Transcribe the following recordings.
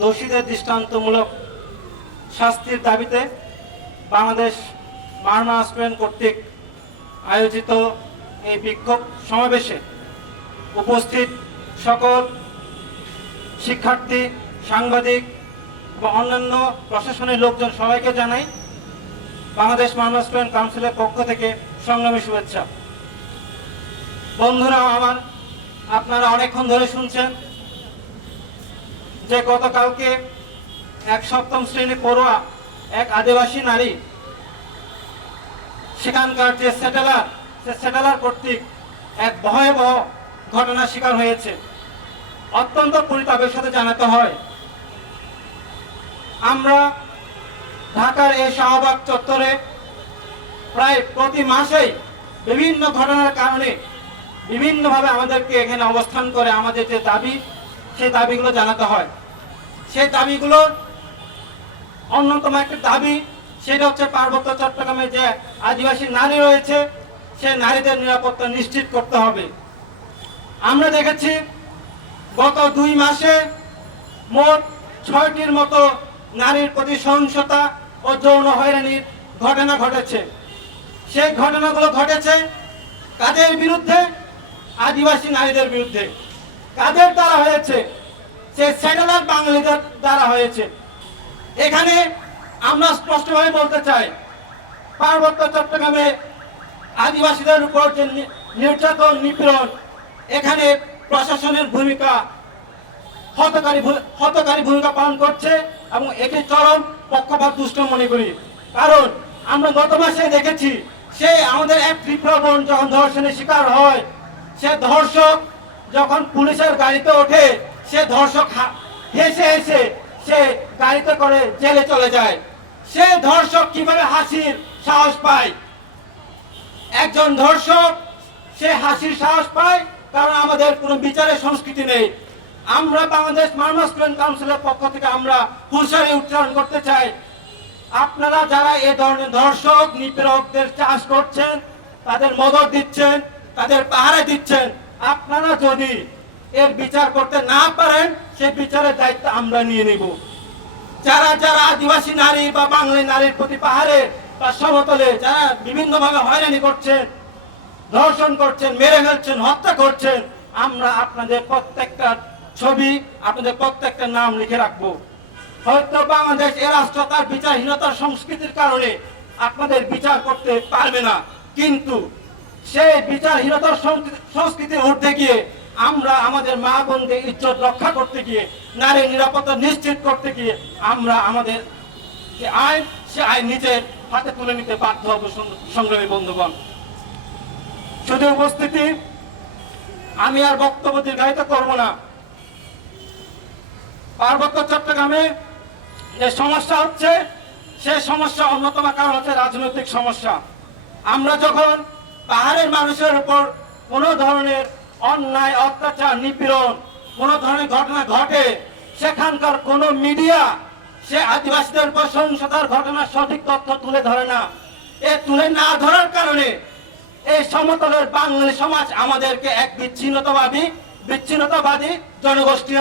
দোষীদের দৃষ্টান্তমূলক শাস্তির দাবিতে বাংলাদেশ বার্মা স্টুডেন্ট কর্তৃক আয়োজিত এই বিক্ষোভ সমাবেশে উপস্থিত সকল শিক্ষার্থী, সাংবাদিক বা অন্যান্য প্রশাসনের লোকজন সবাইকে জানাই বাংলাদেশ বার্মা স্টুডেন্ট কাউন্সিলের পক্ষ থেকে সংগ্রামী শুভেচ্ছা। বন্ধুরা আমার, আপনারা অনেকক্ষণ ধরে শুনছেন যে গতকালকে এক সপ্তম শ্রেণী পড়ুয়া এক আদিবাসী নারী সেখানকার যে সেটেলার কর্তৃক এক ভয়াবহ ঘটনার শিকার হয়েছে। অত্যন্ত পরিতাপের সাথে জানাতে হয়, আমরা ঢাকার এই শাহবাগ চত্বরে প্রায় প্রতি মাসেই বিভিন্ন ঘটনার কারণে বিভিন্নভাবে আমাদেরকে এখানে অবস্থান করে আমাদের যে দাবি, সেই দাবিগুলো জানাতে হয়। সেই দাবিগুলোর অন্যতম একটা দাবি সেটা হচ্ছে পার্বত্য চট্টগ্রামে যে আদিবাসী নারী রয়েছে সেই নারীদের নিরাপত্তা নিশ্চিত করতে হবে। আমরা দেখেছি গত 2 মাসে মোট 6টির মতো নারীর প্রতি সহিংসতা ও যৌন হয়রানির ঘটনা ঘটেছে। সেই ঘটনাগুলো ঘটেছে কাদের বিরুদ্ধে? আদিবাসী নারীদের বিরুদ্ধে। কাদের দ্বারা হয়েছে? সেই স্যাটেলাইট বাঙালিদের দ্বারা হয়েছে। এখানে আমরা স্পষ্টভাবে বলতে চাই, পার্বত্য চট্টগ্রামে আদিবাসীদের উপর যে নির্যাতন, নিপীড়ন, এখানে প্রশাসনের ভূমিকা হতকারী ভূমিকা পালন করছে এবং এটি চরম পক্ষপাত দুষ্ট মনে করি। কারণ আমরা গত মাসে দেখেছি সে আমাদের এক ত্রিপুরা বোন যখন ধর্ষণের শিকার হয়, সে ধর্ষক যখন পুলিশের গাড়িতে ওঠে, সে ধর্ষক হেসে হেসে সে গাড়িতে করে জেলে চলে যায়। সে ধর্ষক কিভাবে হাসির সাহস পায়? একজন ধর্ষক সে হাসির সাহস পায় কারণ আমাদের কোনো বিচারের সংস্কৃতি নেই। আমরা বাংলাদেশ বার্মা স্টুডেন্ট কাউন্সিলের পক্ষ থেকে আমরা হুঁশিয়ারি উচ্চারণ করতে চাই, আপনারা যারা এ ধরনের ধর্ষক নিপীড়কদের চাষ করছেন, তাদের মদত দিচ্ছেন, তাদের পাহারা দিচ্ছেন, আপনারা যদি এর বিচার করতে না পারেন সেই বিচারের দায়িত্ব আমরা নিয়ে নিব। যারা যারা আদিবাসী নারী বা বাঙালি নারীর প্রতি পাহাড়ে বা সমতলে যারা বিভিন্নভাবে হয়রানি করছেন, ধর্ষণ করছেন, মেরে ফেলছেন, হত্যা করছেন, আমরা আপনাদের প্রত্যেকটা ছবি, আপনাদের প্রত্যেকটা নাম লিখে রাখবো। হয়তো বাংলাদেশ এ রাষ্ট্র তার বিচারহীনতার সংস্কৃতির কারণে আপনাদের বিচার করতে পারবে না, কিন্তু সেই বিচারহীনতার সংস্কৃতির ঊর্ধ্বে গিয়ে আমরা আমাদের মা বোনদের ইজ্জত রক্ষা করতে গিয়ে, নারীর নিরাপত্তা নিশ্চিত করতে গিয়ে আমরা আমাদের যে আইন, সে আইন নিজের হাতে তুলে নিতে বাধ্য হব। সংগ্রামী বন্ধুগণ, শুধু উপস্থিতি, আমি আর বক্তব্য দীর্ঘায়িত করব না। পার্বত্য চট্টগ্রামে যে সমস্যা হচ্ছে, সে সমস্যা অন্যতম কারণ হচ্ছে রাজনৈতিক সমস্যা। আমরা যখন পাহাড়ের মানুষের উপর কোনো ধরনের অন্যায়, অত্যাচার, নিপীড়ন, কোনো ধরনের ঘটনা ঘটে, সেখানকার কোনো মিডিয়া সে আদিবাসীদের উপর সহিংসতার ঘটনার সঠিক তথ্য তুলে ধরে না। এ তুলে না ধরার কারণে এই সমতলের বাঙালি সমাজ আমাদেরকে এক বিচ্ছিন্নতাবাদী জনগোষ্ঠী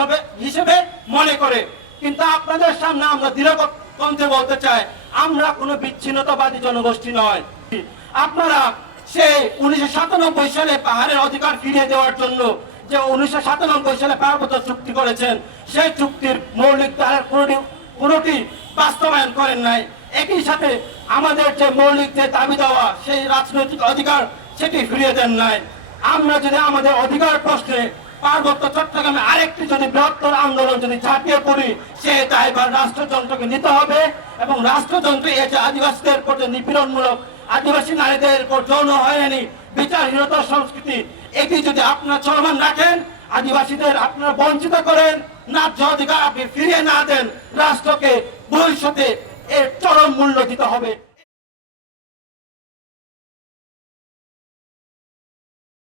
হিসেবে মনে করে। কিন্তু আপনাদের সামনে আমরা দৃঢ় কণ্ঠে বলতে চাই, আমরা কোনো বিচ্ছিন্নতাবাদী জনগোষ্ঠী নয়। আপনারা সেই 1997 সালে পাহাড়ের অধিকার ফিরিয়ে দেওয়ার জন্য যে 1997 সালে পার্বত্য চুক্তি করেছেন, সেই চুক্তির মৌলিক ধারার কোনোটি বাস্তবায়ন করেন নাই। একই সাথে আমাদের যে মৌলিক যে দাবি দেওয়া, সেই রাজনৈতিক অধিকার, সেটি ফিরিয়ে দেন নাই। আমরা যদি আমাদের অধিকার প্রশ্নে পার্বত্য চট্টগ্রামে আরেকটি যদি বৃহত্তর আন্দোলন যদি ঝাঁপিয়ে পড়ি, সে দায়ভার রাষ্ট্রযন্ত্রকে নিতে হবে এবং রাষ্ট্রযন্ত্র এই যে আদিবাসীদের উপর যে নিপীড়নমূলক, আদিবাসী নারীদের উপর যৌন হয়রানি, বিচারহীনতার সংস্কৃতি, এটি যদি আপনারা চলমান রাখেন, আদিবাসীদের আপনারা বঞ্চিত করেন, ন্যায্য অধিকার আপনি ফিরিয়ে না দেন, রাষ্ট্রকে ভবিষ্যতে এর চরম মূল্য দিতে হবে।